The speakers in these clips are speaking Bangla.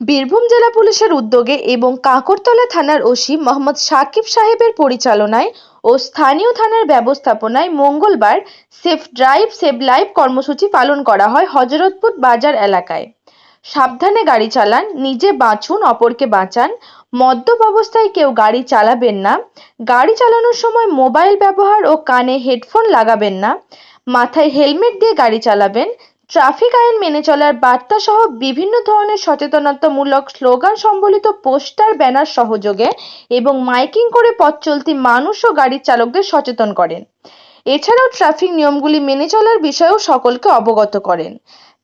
বীরভূম জেলা পুলিশের উদ্যোগে এবং কাকরতলা থানার ওসি মোহাম্মদ সাকিব সাহেবের পরিচালনায় ও স্থানীয় থানার ব্যবস্থাপনায় মঙ্গলবার সেফ ড্রাইভ, সেভ লাইফ কর্মসূচি পালন করা হয় হজরতপুর বাজার এলাকায়। সাবধানে গাড়ি চালান, নিজে বাঁচুন, অপরকে বাঁচান, মদ্যপ অবস্থায় কেউ গাড়ি চালাবেন না, গাড়ি চালানোর সময় মোবাইল ব্যবহার ও কানে হেডফোন লাগাবেন না, মাথায় হেলমেট দিয়ে গাড়ি চালাবেন ট্রাফিক আইন মেনে চলার বার্তা সহ বিভিন্ন ধরনের সচেতনতামূলক স্লোগান সম্বলিত পোস্টার, ব্যানার সহযোগে এবং মাইকিং করে পথ চলতি মানুষ ও গাড়ির চালকদের সচেতন করেন। এছাড়াও ট্রাফিক নিয়মগুলি মেনে চলার বিষয়েও সকলকে অবগত করেন।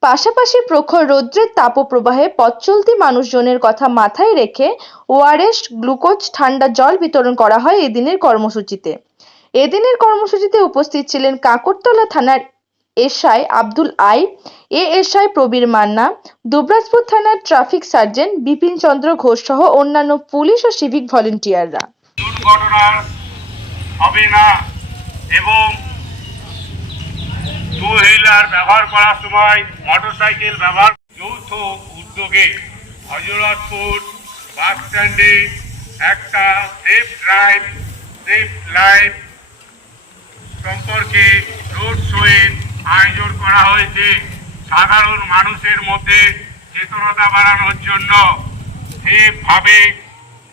পাশাপাশি প্রখর রৌদ্রের তাপপ্রবাহে পথ চলতি মানুষজনের কথা মাথায় রেখে ওআরএস, গ্লুকোজ, ঠান্ডা জল বিতরণ করা হয় এদিনের কর্মসূচিতে। এদিনের কর্মসূচিতে উপস্থিত ছিলেন কাকরতলা থানার এসআই আব্দুল আই, এএসআই প্রবীর মান্না, দুবরাজপুর থানার ট্রাফিক সার্জেন্ট বিপিন চন্দ্র ঘোষ সহ অন্যান্য পুলিশ ও সিভিক ভলেন্টিয়াররা। হবে না এবং টু হুইলার ব্যবহার করার সময় মোটরসাইকেল ব্যবহার যৌথ উদ্যোগে হজরতপুর বাস স্ট্যান্ডে একটা সেফ ড্রাইভ, সেফ লাইফ সম্পর্কে রোড শোয়ের আয়োজন করা হয়েছে সাধারণ মানুষের মধ্যে চেতনতা বাড়ানোর জন্য। সেভাবে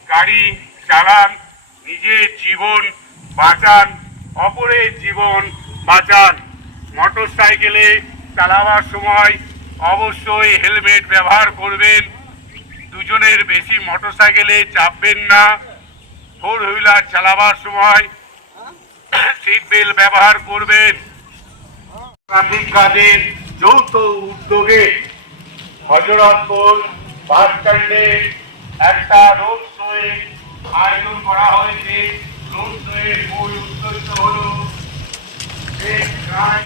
গাড়ি চালান, নিজের জীবন বাঁচান, অপরের জীবন বাঁচান। মোটর সাইকেলে চালাবার সময় অবশ্যই হেলমেট ব্যবহার করবেন। দুজনের বেশি মোটর সাইকেলে চাপবেন না। ফোর হুইলার চালাবার সময় সিট বেল্ট ব্যবহার করবেন। ট্রাফিক কাজের যৌথ উদ্যোগে হজরতপুর বাস স্ট্যান্ডে একটা রোড শোয়ে আয়োজন করা হয়েছে।